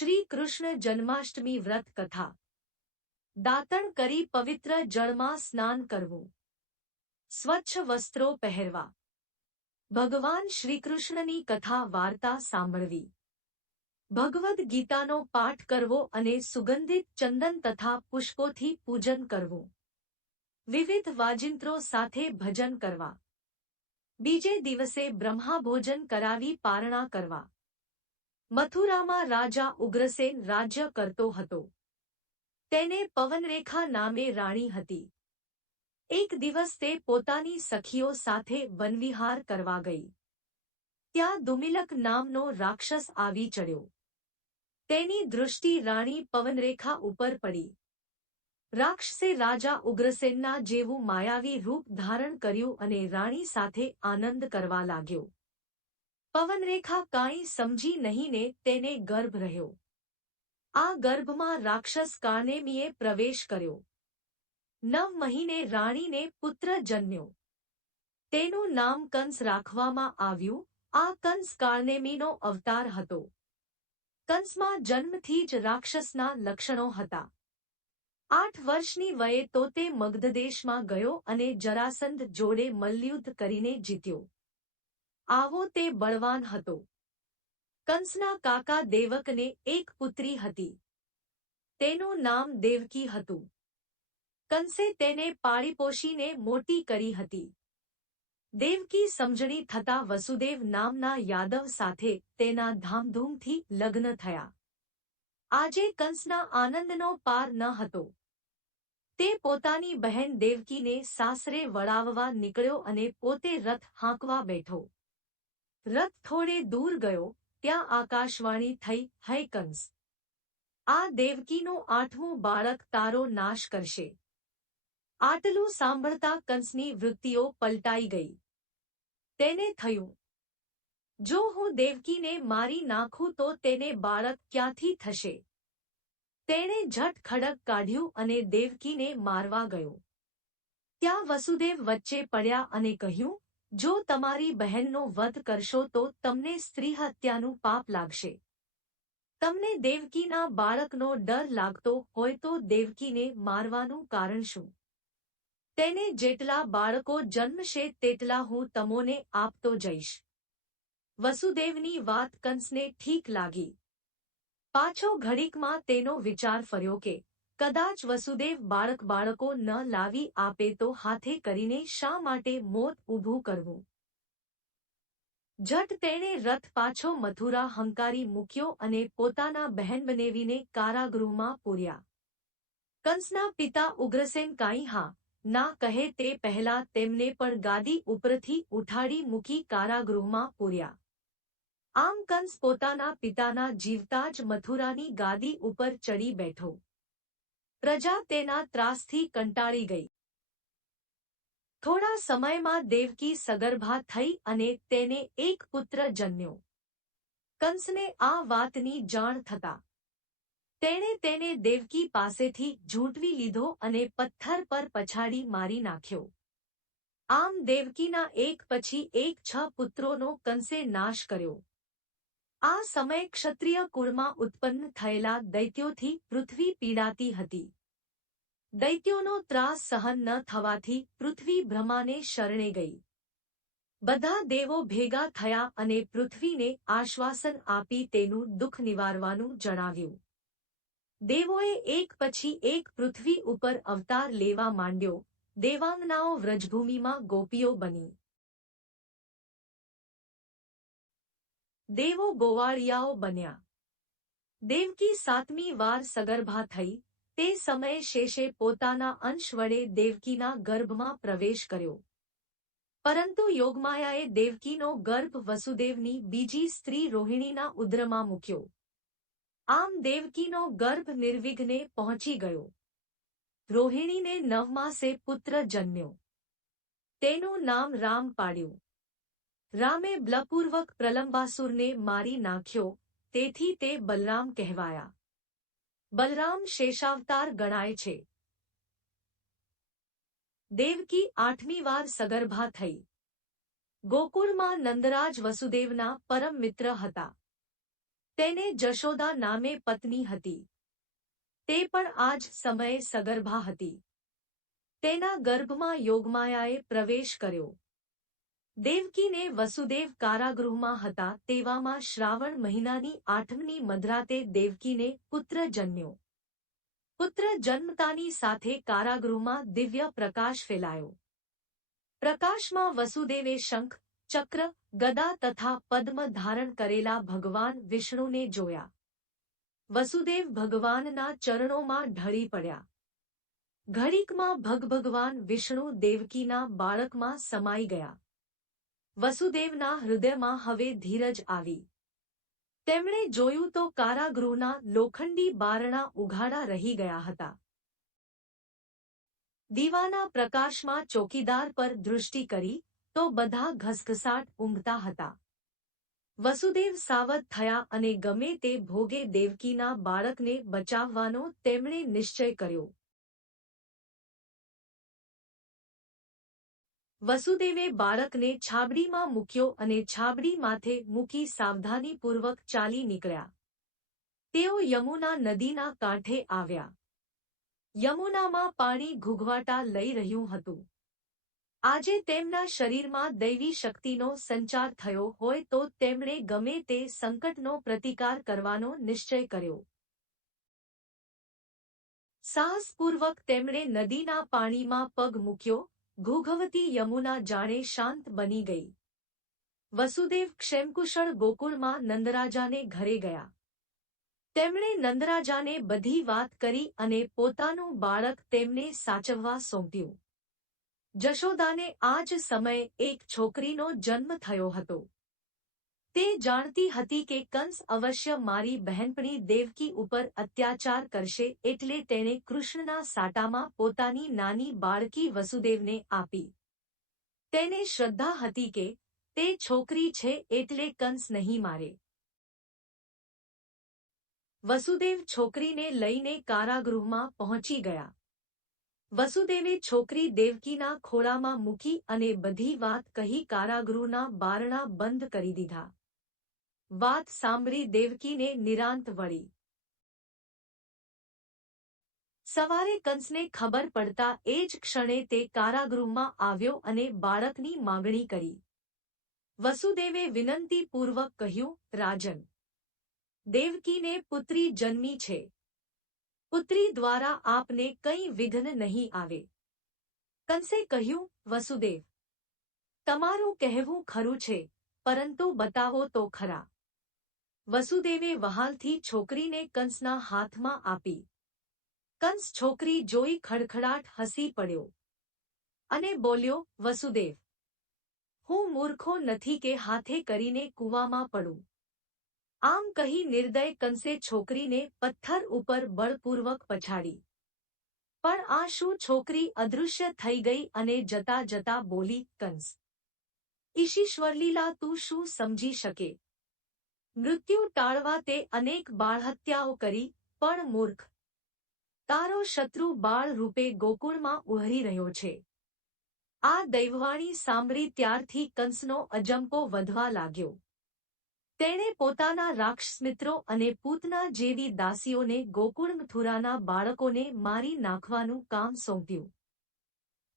શ્રી કૃષ્ણ જન્માષ્ટમી વ્રત કથા। દાતણ કરી પવિત્ર જળમાં સ્નાન કરવું, સ્વચ્છ વસ્ત્રો પહેરવા, ભગવાન શ્રીકૃષ્ણની કથા વાર્તા સાંભળવી, ભગવદ્ ગીતાનો પાઠ કરવો અને સુગંધિત ચંદન તથા પુષ્પોથી પૂજન કરવું, વિવિધ વાજિંત્રો સાથે ભજન કરવા, બીજે દિવસે બ્રહ્માભોજન કરાવી પારણા કરવા। મથુરામાં રાજા ઉગ્રસેન રાજ્ય કરતો હતો। તેને પવનરેખા નામે રાણી હતી। એક દિવસ તે પોતાની સખીઓ સાથે વનવિહાર કરવા ગઈ। ત્યાં દુમિલક નામનો રાક્ષસ આવી ચડ્યો। તેની દૃષ્ટિ રાણી પવનરેખા ઉપર પડી। રાક્ષસે રાજા ઉગ્રસેનના જેવું માયાવી રૂપ ધારણ કર્યું અને રાણી સાથે આનંદ કરવા લાગ્યો। પવનરેખા કાંઈ સમજી નહીં ને તેને ગર્ભ રહ્યો। આ ગર્ભમાં રાક્ષસ કાળનેમીએ પ્રવેશ કર્યો। 9 મહિને રાણીને પુત્ર જન્મ્યો। તેનું નામ કંસ રાખવામાં આવ્યું। આ કંસ કાળનેમીનો અવતાર હતો। કંસમાં જન્મથી જ રાક્ષસના લક્ષણો હતા। 8 વર્ષની વયે તો તે મગધદેશમાં ગયો અને જરાસંધ જોડે મલ્લયુદ્ધ કરીને જીત્યો। આવો તે બળવાન હતો। કંસના કાકા દેવકને એક પુત્રી હતી। તેનું નામ દેવકી હતું। કંસે તેને પાળી પોષીને મોટી કરી હતી। દેવકી સમજણી થતાં વસુદેવ નામના યાદવ સાથે તેના ધામધૂમથી લગ્ન થયા। આજે કંસના આનંદનો પાર ન હતો। તે પોતાની બહેન દેવકીને સાસરે વળાવવા નીકળ્યો અને પોતે રથ હાંકવા બેઠો। રથ થોડે દૂર ગયો ત્યાં આકાશવાણી થઈ, હે કંસ, આ દેવકીનું 8મું બાળક તારો નાશ કરશે। આટલું સાંભળતા કંસની વૃત્તિઓ પલટાઈ ગઈ। તેને થયું, જો હું દેવકીને મારી નાખું તો તેને બાળક ક્યાંથી થશે? તેણે ઝટ ખડગ કાઢ્યું અને દેવકીને મારવા ગયો। ત્યાં વસુદેવ વચ્ચે પડ્યા અને કહ્યું, જો તમારી બહેનનો વધ કરશો તો તમને સ્ત્રી હત્યાનું પાપ લાગશે। તમને દેવકીના બાળકનો ડર લાગતો હોય તો દેવકીને મારવાનું કારણ શું? તેને જેટલા બાળકો જન્મશે તેટલા હું તમોને આપતો જઈશ। વસુદેવની વાત કંસને ઠીક લાગી। પાછો ઘડીકમાં તેનો વિચાર ફર્યો કે કદાચ વસુદેવ બાળકો ન લાવી આપે તો હાથે કરીને શા માટે મોત ઊભું કરવું? ઝટ તેણે રથ પાછો મથુરા હંકારી મૂક્યો અને પોતાના બહેનબનેવીને કારાગૃહમાં પૂર્યા। કંસના પિતા ઉગ્રસેન કાંઈ હા ના કહે તે પહેલા તેમને પણ ગાદી ઉપરથી ઉઠાડી મૂકી કારાગૃહમાં પૂર્યા। આમ કંસ પોતાના પિતાના જીવતા જ મથુરાની ગાદી ઉપર ચડી બેઠો। પ્રજા તેના ત્રાસથી કંટાળી ગઈ। થોડા સમયમાં દેવકી સગર્ભા થઈ અને તેને એક પુત્ર જન્મ્યો। કંસને આ વાતની જાણ થતાં તેણે તેને દેવકી પાસેથી ઝૂંટવી લીધો અને પથ્થર પર પછાડી મારી નાખ્યો। આમ દેવકીના એક પછી એક 6 પુત્રોનો કંસે નાશ કર્યો। આ સમય ક્ષત્રિય કુળમાં ઉત્પન્ન થયેલા દૈત્યોથી પૃથ્વી પીડાતી હતી। દૈત્યોનો ત્રાસ સહન ન થવાથી પૃથ્વી બ્રહ્માને શરણે ગઈ। બધા દેવો ભેગા થયા અને પૃથ્વીને આશ્વાસન આપી તેનું દુઃખ નિવારવાનું જણાવ્યું। દેવોએ એક પછી એક પૃથ્વી ઉપર અવતાર લેવા માંડ્યો। દેવાંગનાઓ વ્રજભૂમિમાં ગોપીઓ બની। દેવો ગોવાળિયાઓ બન્યા। દેવકી 7મી વાર સગર્ભા થઈ। તે સમયે શેષે પોતાના અંશ વડે દેવકીના ગર્ભમાં પ્રવેશ કર્યો। પરંતુ યોગમાયાએ દેવકીનો ગર્ભ વસુદેવની બીજી સ્ત્રી રોહિણીના ઉદરમાં મૂક્યો। આમ દેવકીનો ગર્ભ નિર્વિઘ્ને પહોંચી ગયો। રોહિણીને 9 માસે પુત્ર જન્મ્યો। તેનું નામ રામ પાડ્યું। રામે બલપૂર્વક પ્રલંબાસુરને મારી નાખ્યો, તેથી તે બલરામ કહેવાયા। બલરામ શેષાવતાર ગણાય છે। દેવકી 8મી વાર સગર્ભા થઈ। ગોકુળમાં નંદરાજ વસુદેવના પરમ મિત્ર હતા। તેને જશોદા નામે પત્ની હતી. તે પણ આ જ સમયે સગર્ભા હતી. તેના ગર્ભમાં યોગમાયાએ પ્રવેશ કર્યો. દેવકીને વસુદેવ કારાગૃહમાં હતા તેવામાં શ્રાવણ મહિનાની 8મી મધરાતે દેવકીને પુત્ર જન્મ્યો. પુત્ર જન્મતાની સાથે કારાગૃહમાં દિવ્ય પ્રકાશ ફેલાયો. પ્રકાશમાં વસુદેવે શંખ, ચક્ર, ગદા તથા પદ્મ ધારણ કરેલા ભગવાન વિષ્ણુને જોયા. વસુદેવ ભગવાનના ચરણોમાં ઢળી પડ્યા. ઘડીકમાં ભગવાન વિષ્ણુ દેવકીના બાળકમાં સમાઈ ગયા. વસુદેવના હૃદયમાં હવે ધીરજ આવી. તેમણે જોયું તો કારાગૃહના લોખંડી બારણા ઉઘાડા રહી ગયા હતા. દીવાના પ્રકાશમાં ચોકીદાર પર દૃષ્ટિ કરી તો બધા ઘસઘસાટ ઊંઘતા હતા. વસુદેવ સાવધ થયા અને ગમે તે ભોગે દેવકીના બાળકને બચાવવાનો તેમણે નિશ્ચય કર્યો. વસુદેવે બાળકને છાબડીમાં મૂક્યો અને છાબડી માથે મૂકી સાવધાનીપૂર્વક ચાલી નીકળ્યા. તેઓ યમુના નદીના કાંઠે આવ્યા. યમુનામાં પાણી ઘૂઘવાટા લઈ રહ્યું હતું. આજે તેમના શરીરમાં દૈવી શક્તિનો સંચાર થયો હોય તો તેમણે ગમે તે સંકટનો પ્રતિકાર કરવાનો નિશ્ચય કર્યો. સાહસપૂર્વક તેમણે નદીના પાણીમાં પગ મૂક્યો. ઘૂઘવતી યમુના જાણે શાંત બની ગઈ. વસુદેવ ક્ષેમકુશળ ગોકુળમાં નંદરાજાને ઘરે ગયા. તેમણે નંદરાજાને બધી વાત કરી અને પોતાનું બાળક તેમને સાચવવા સોંપ્યું. જશોદાને આ જ સમયે એક છોકરીનો જન્મ થયો હતો. તે જાણતી હતી કે કંસ અવશ્ય મારી બહેનપણી દેવકી ઉપર અત્યાચાર કરશે એટલે તેણે કૃષ્ણના સાટામાં પોતાની નાની બાળકી વસુદેવને આપી. તેને શ્રદ્ધા હતી કે તે છોકરી છે એટલે કંસ નહીં મારે. વસુદેવ છોકરીને લઈને કારાગૃહમાં પહોંચી ગયા. વસુદેવે છોકરી દેવકીના ખોળામાં મૂકી અને બધી વાત કહી કારાગૃહના બારણા બંધ કરી દીધા. વાત સાંભળી દેવકીને નિરાંત વળી. સવારે કંસને ખબર પડતા એ જ ક્ષણે તે કારાગૃહમાં આવ્યો અને બાળકની માગણી કરી. વસુદેવે વિનંતીપૂર્વક કહ્યું, રાજન, દેવકીને પુત્રી જન્મી છે. પુત્રી દ્વારા આપને કંઈ વિઘ્ન નહીં આવે. કંસે કહ્યું, વસુદેવ, તમારું કહેવું ખરું છે, પરંતુ બતાવો તો ખરા. વસુદેવે વહાલથી છોકરીને કંસના હાથમાં આપી. કંસ છોકરી જોઈ ખડખડાટ હસી પડ્યો અને બોલ્યો, વસુદેવ, હું મૂર્ખો નથી કે હાથે કરીને કૂવામાં પડું. આમ કહી નિર્દય કંસે છોકરીને પથ્થર ઉપર બળપૂર્વક પછાડી. પણ આ શું? છોકરી અદૃશ્ય થઈ ગઈ અને જતા જતા બોલી, કંસ, ઈશીશ્વરલીલા તું શું સમજી શકે? મૃત્યુ ટાળવા તે અનેક બાળહત્યાઓ કરી, પણ મૂર્ખ, તારો શત્રુ બાળ રૂપે ગોકુળમાં ઉહરી રહ્યો છે. આ દૈવવાણી સાંભળી ત્યારથી કંસનો અજંપો વધવા લાગ્યો. તેણે પોતાના રાક્ષસમિત્રો અને પૂતના જેવી દાસીઓને ગોકુળ મથુરાના બાળકોને મારી નાખવાનું કામ સોંપ્યું.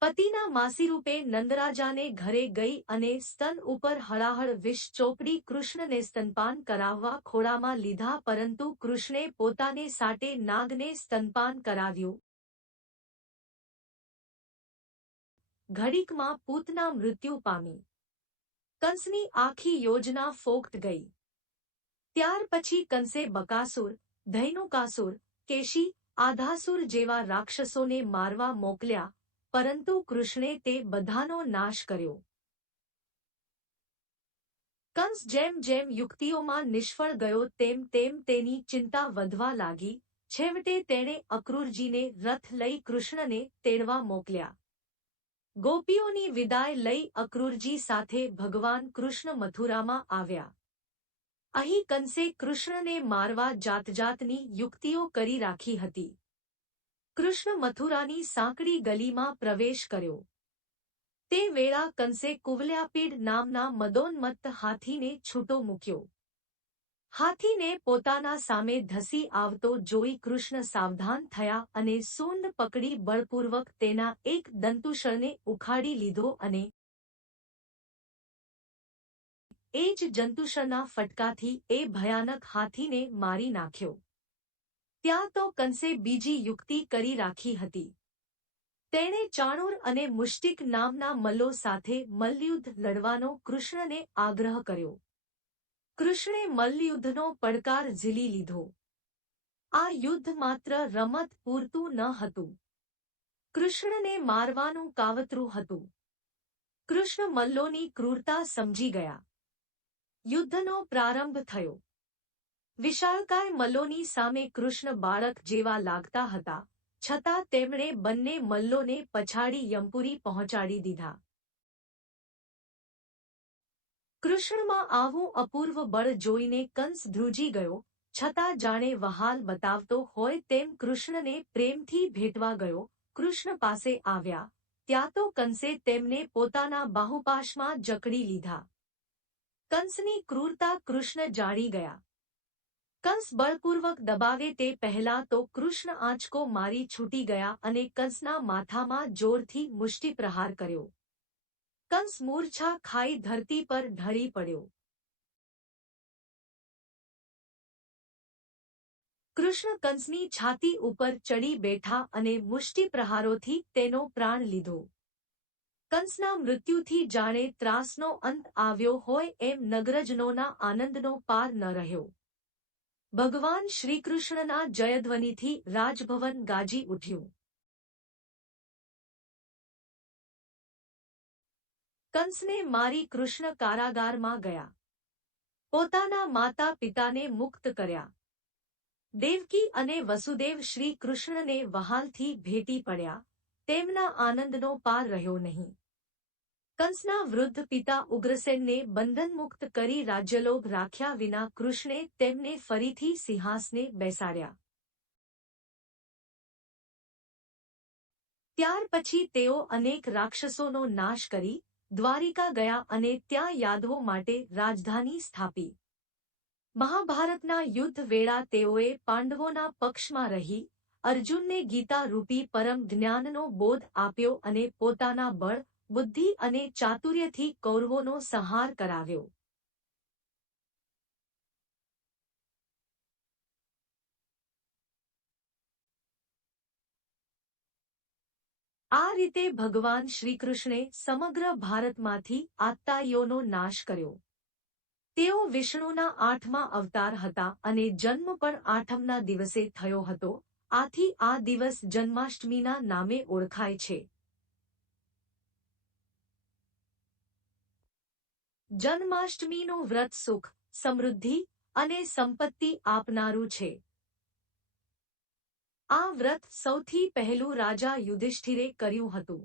પતિના માસીરૂપે નંદરાજાને ઘરે ગઈ અને સ્તન ઉપર હળાહળ વિષ ચોપડી કૃષ્ણને સ્તનપાન કરાવવા ખોળામાં લીધા, પરંતુ કૃષ્ણે પોતાને સાટે નાગને સ્તનપાન કરાવ્યું. ઘડીકમાં પૂતના મૃત્યુ પામી. કંસની આખી યોજના ફોકટ ગઈ. ત્યાર પછી કંસે બકાસુર, ધૈનુકાસુર, કેશી, આધાસુર જેવા રાક્ષસોને મારવા મોકલ્યા, પરંતુ કૃષ્ણે તે બધાનો નાશ કર્યો. કંસ જેમ જેમ યુક્તિઓમાં નિષ્ફળ ગયો તેમ તેમ તેની ચિંતા વધવા લાગી. છેવટે તેણે અક્રૂરજીને રથ લઈ કૃષ્ણને તેડવા મોકલ્યા. ગોપીઓની વિદાય લઈ અક્રૂરજી સાથે ભગવાન કૃષ્ણ મથુરામાં આવ્યા. અહીં કંસે કૃષ્ણને મારવા જાતજાતની યુક્તિઓ કરી રાખી હતી. કૃષ્ણ મથુરાની સાંકડી ગલીમાં પ્રવેશ કર્યો. તે વેળા કંસે કુવલ્યાપીડ નામના મદોન્મત્ત હાથીને છૂટો મૂક્યો. હાથીને પોતાના સામે ધસી આવતો જોઈ કૃષ્ણ સાવધાન થયા અને સૂંઢ પકડી બળપૂર્વક તેના એક દંતુશળને ઉખાડી લીધો અને એ જ જંતુશળના ફટકાથી એ ભયાનક હાથીને મારી નાખ્યો. ત્યાં તો કંસે બીજી યુક્તિ કરી રાખી હતી. તેણે ચાણૂર અને મુષ્ટિક નામના મલ્લો સાથે મલ્લયુદ્ધ લડવાનો કૃષ્ણને આગ્રહ કર્યો. કૃષ્ણે મલ્લયુદ્ધનો પડકાર ઝીલી લીધો. આ યુદ્ધ માત્ર રમત પૂરતું ન હતું. કૃષ્ણને મારવાનું કાવતરું હતું. કૃષ્ણ મલ્લોની ક્રૂરતા સમજી ગયા. યુદ્ધનો પ્રારંભ થયો. વિશાળકાય મલ્લોની સામે કૃષ્ણ બાળક જેવા લાગતા હતા, છતાં તેમણે બંને મલ્લોને પછાડી યમપુરી પહોંચાડી દીધા. કૃષ્ણમાં આવું અપૂર્વ બળ જોઈને કંસ ધ્રુજી ગયો, છતાં જાણે વહાલ બતાવતો હોય તેમ કૃષ્ણને પ્રેમથી ભેટવા ગયો. કૃષ્ણ પાસે આવ્યા, ત્યાં તો કંસે તેમને પોતાના બાહુપાશમાં જકડી લીધા. કંસની ક્રૂરતા કૃષ્ણ જાણી ગયા. કંસ બળપૂર્વક દબાવે તે પહેલા તો કૃષ્ણ આંચકો મારી છૂટી ગયા અને કંસના માથામાં જોરથી મુષ્ટિ પ્રહાર કર્યો. કંસ મૂર્છા ખાઈ ધરતી પર ઢળી પડ્યો. કૃષ્ણ કંસની છાતી ઉપર ચડી બેઠા અને મુષ્ટિ પ્રહારોથી તેનો પ્રાણ લીધો. કંસના મૃત્યુથી જાણે ત્રાસનો અંત આવ્યો હોય એમ નગરજનોના આનંદનો પાર ન રહ્યો. ભગવાન શ્રીકૃષ્ણના જયધ્વનિથી રાજભવન ગાજી ઉઠ્યું. કંસને મારી કૃષ્ણ કારાગારમાં ગયા. પોતાના માતા પિતાને મુક્ત કર્યા. દેવકી અને વસુદેવ શ્રી કૃષ્ણને વહાલથી ભેટી પડ્યા. તેમના આનંદનો પાર રહ્યો નહીં. કંસના વૃદ્ધ પિતા ઉગ્રસેનને બંધનમુક્ત કરી રાજ્યલોભ રાખ્યા વિના કૃષ્ણે તેમને ફરીથી સિંહાસને બેસાડ્યા. ત્યાર પછી તેઓ અનેક રાક્ષસોનો નાશ કરી દ્વારિકા ગયા અને ત્યાં યાદવો માટે રાજધાની સ્થાપી. મહાભારતના યુદ્ધ વેળા તેઓએ પાંડવોના પક્ષમાં રહી અર્જુનને ગીતા રૂપી પરમ જ્ઞાનનો બોધ આપ્યો અને પોતાના બળ, બુદ્ધિ અને ચાતુર્યથી કૌરવોનો સંહાર કરાવ્યો. આ રીતે ભગવાન શ્રીકૃષ્ણે સમગ્ર ભારતમાંથી આત્તાઈઓનો નાશ કર્યો. તેઓ વિષ્ણુના 8મા અવતાર હતા અને જન્મ પણ 8મના દિવસે થયો હતો. આથી આ દિવસ જન્માષ્ટમીના નામે ઓળખાય છે. જન્માષ્ટમીનું વ્રત સુખ, સમૃદ્ધિ અને સંપત્તિ આપનારું છે. આ વ્રત સૌથી પહેલું રાજા યુધિષ્ઠિરે કર્યું હતું.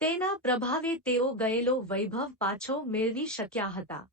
તેના પ્રભાવે તેઓ ગયેલો વૈભવ પાછો મેળવી શક્યા હતા.